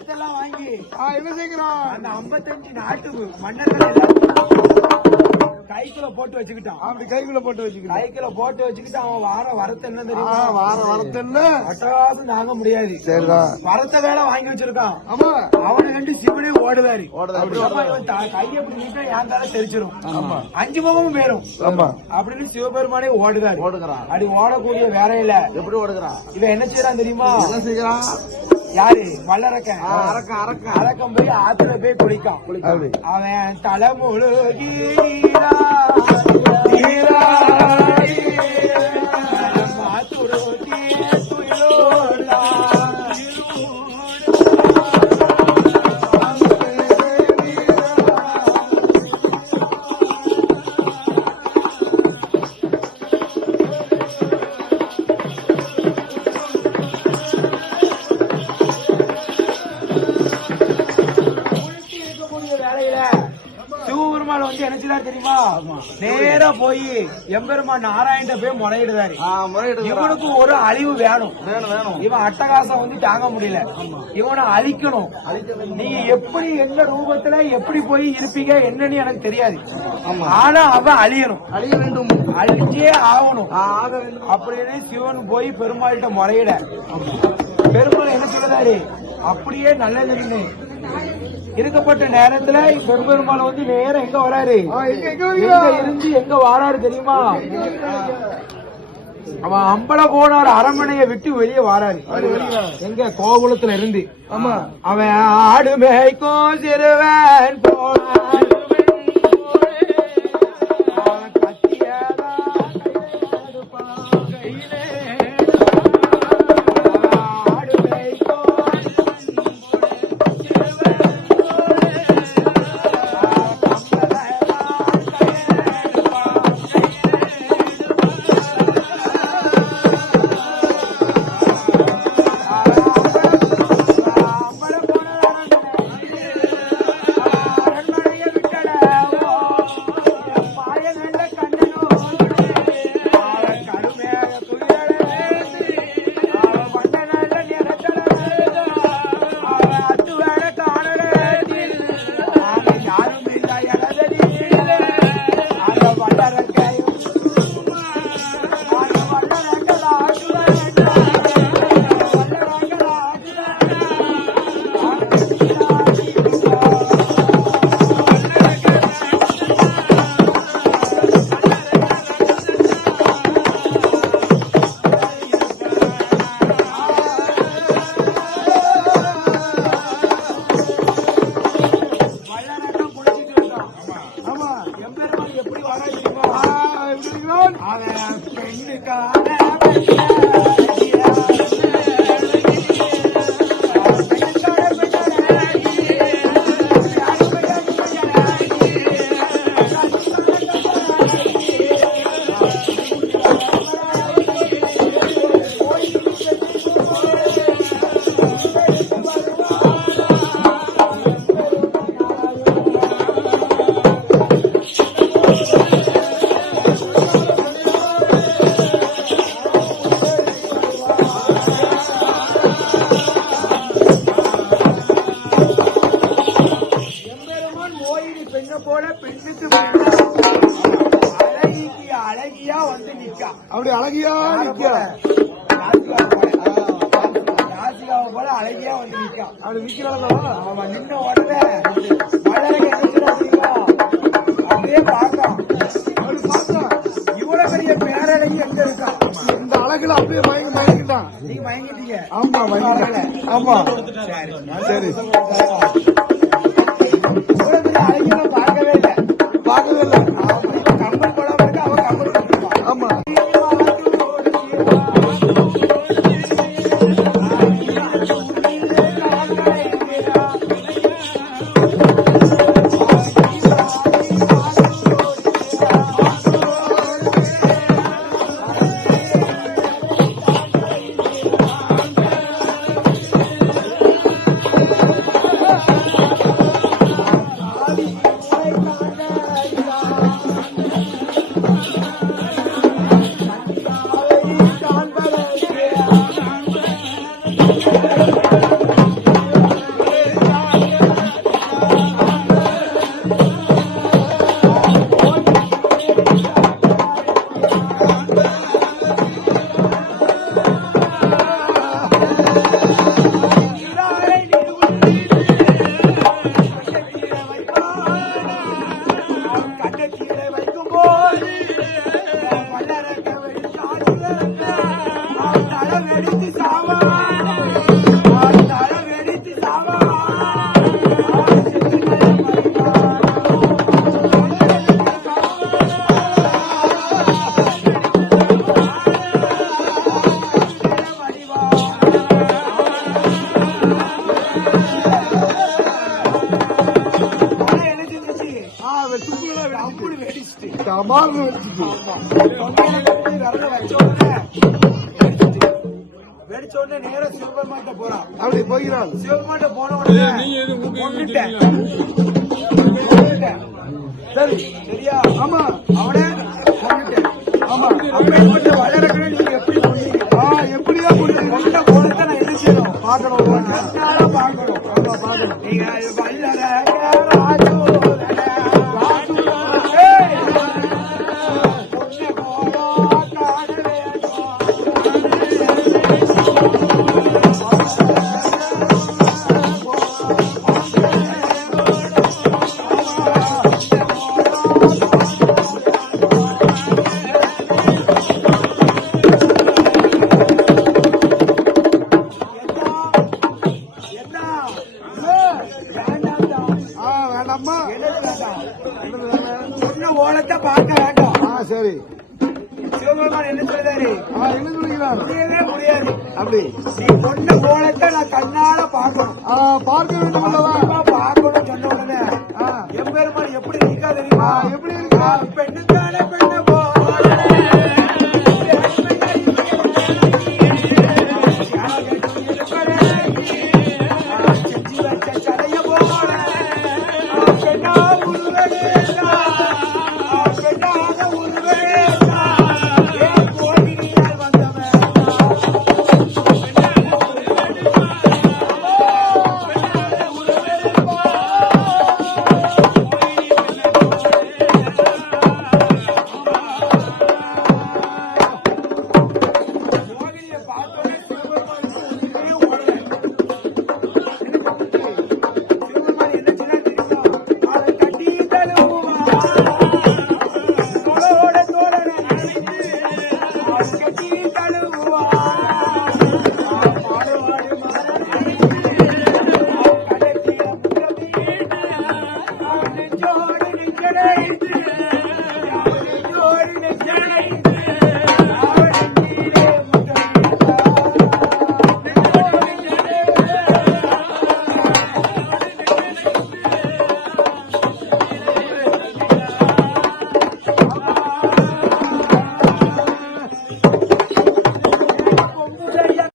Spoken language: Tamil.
பணத்தெல்லாம் வாங்கி. என்ன செய்கிறான் அந்த 55 நாட்டு மன்னர்கள் கைக்குள்ள போட்டு வச்சுக்கிட்டான். அப்படி கைக்குள்ள போட்டு வச்சுக்கிறேன் கைக்குள்ள போட்டு வச்சுக்கிட்டு அவன் வார வரத்து என்ன தெரியுமா? வார வரத்தென்ன அட்டாவது தாங்க முடியாது. சரிதான் வரத்த வேலை வாங்கி வச்சிருக்கான். ஆமா. அவனை கண்டு சிவனே ஓடுவாரு. ஓடுதாரு. கையை நீட்டா என் தலை தெரிச்சிரும். அஞ்சு முகமும் பேரும் ஆமா. அப்படின்னு சிவபெருமானே ஓடுவாரு. ஓடுகிறான். அப்படி ஓடக்கூடிய வேலையில எப்படி ஓடுகிறான்? இவன் என்ன செய்யறான் தெரியுமா? என்ன செய்கிறான்? யாரு? வல்லரக்கன். அரக்கன் அரக்கன். அரக்கம் போய் ஆத்துல போய் குளிக்கான். அவன் தலைமுழுகி இருக்கக்கூடிய சிவபெருமான் வந்து என்னச்சுதான் தெரியுமா? நேரா போய் எம்பெருமான் நாராயண போய் முறையிடுதாரு. இவனுக்கு ஒரு அழிவு வேணும். வேணும் வேணும். இவன் அட்டகாசம் வந்து தாங்க முடியல. இவனை அழிக்கணும். நீங்க எப்படி எந்த ரூபத்துல எப்படி போய் இருப்பீங்க என்னன்னு எனக்கு தெரியாது. ஆனா அவன் அழியணும். அழிய வேண்டும். அழிச்சே ஆகணும். அப்படின்னு சிவன் போய் பெருமாள்கிட்ட முறையிட. பெருமாள் என்ன சொல்லுதாரு? அப்படியே நல்லது இருக்கப்பட்ட நேரத்துல பெரும்பெருமாள் வந்து நேரம் எங்க வராரு? எங்க? இருந்து எங்க வாராரு தெரியுமா? அவன் அம்பல போனார் அரண்மனையை விட்டு வெளியே வாராரு. எங்க? கோகுலத்துல இருந்து. ஆமா. அவன் ஆடு மேய்க்கும் சிறுவன் போனான் ஆமா பெண்ணுக்கான வந்து நிக்கா அப்படி நிக்கிறாளா நின்ன உடனே அப்படியே பார்த்தான் அப்படி இவ்வளவு பெரிய பேரழகி எங்க இருக்கா இந்த அழகுல அப்படியே மயங்கி மயங்கிட்டான் நீங்க மயங்கிட்டீங்க ஆமா மயங்கிட்டான் ஆமா சரி தமால் வெடிச்ச உடனே நேர சிவபெருமாட்ட போறான் அப்படி போகிறான் சிவபெருமாட்ட போன உடனே நீ சரி. சிவபெருமான் என்ன சொல்றாரு? என்ன சொல்லுகிறார்? முடியவே முடியாது. அப்படி. சொன்ன கோலத்தை நான் கண்ணால பார்க்கணும். பார்க்க வேண்டும் பார்க்கணும் சொன்ன உடனே எம்பெருமான் எப்படி இருக்கா தெரியுமா? எப்படி இருக்கா? பெண்ணுக்கான பெண்ணை